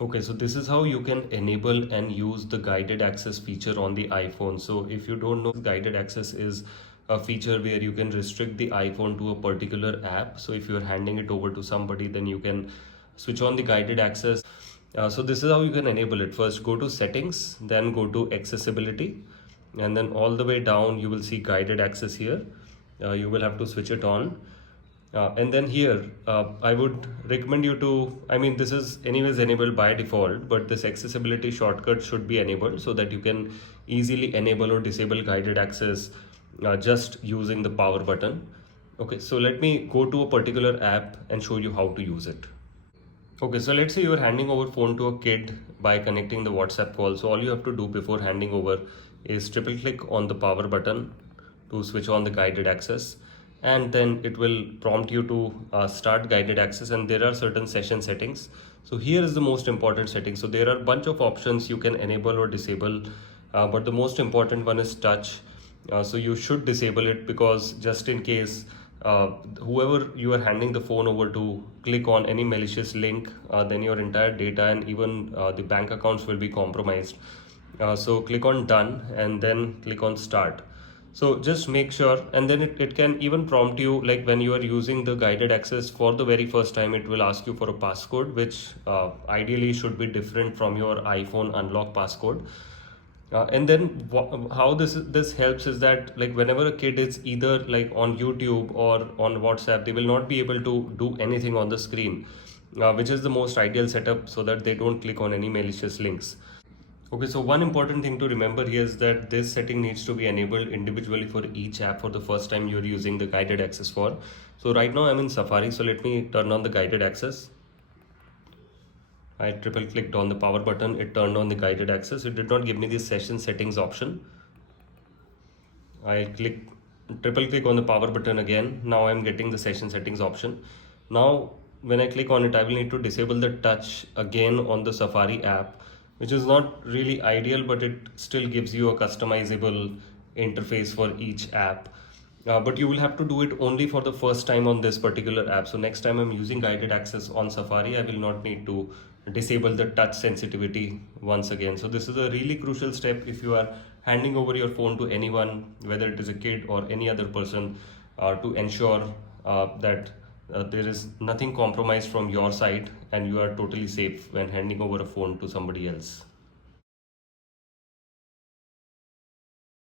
Okay, so this is how you can enable and use the guided access feature on the iPhone. So if you don't know, guided access is a feature where you can restrict the iPhone to a particular app. So if you're handing it over to somebody, then you can switch on the guided access. So this is how you can enable it. First, go to settings, then go to accessibility, and then all the way down, you will see guided access here. You will have to switch it on. And then here, I would recommend you to, I mean, this is anyways enabled by default, but this accessibility shortcut should be enabled so that you can easily enable or disable guided access just using the power button. Okay, so let me go to a particular app and show you how to use it. Okay, so let's say you're handing over phone to a kid by connecting the WhatsApp call. So all you have to do before handing over is triple click on the power button to switch on the guided access, and then it will prompt you to start guided access, and there are certain session settings. So here is the most important setting. So there are a bunch of options you can enable or disable, but the most important one is touch. So you should disable it, because just in case whoever you are handing the phone over to click on any malicious link, then your entire data and even the bank accounts will be compromised. So click on done and then click on start. So just make sure, and then it can even prompt you, like when you are using the guided access for the very first time, it will ask you for a passcode, which ideally should be different from your iPhone unlock passcode. And then how this helps is that, like, whenever a kid is either like on YouTube or on WhatsApp, they will not be able to do anything on the screen, which is the most ideal setup so that they don't click on any malicious links. Okay, so one important thing to remember here is that this setting needs to be enabled individually for each app for the first time you're using the guided access for. So right now I'm in Safari, so let me turn on the guided access. I triple clicked on the power button, it turned on the guided access. It did not give me the session settings option. I triple click on the power button again. Now I'm getting the session settings option. Now when I click on it, I will need to disable the touch again on the Safari app, which is not really ideal, but it still gives you a customizable interface for each app. But you will have to do it only for the first time on this particular app. So next time I'm using guided access on Safari, I will not need to disable the touch sensitivity once again. So this is a really crucial step if you are handing over your phone to anyone, whether it is a kid or any other person, to ensure that there is nothing compromised from your side and you are totally safe when handing over a phone to somebody else.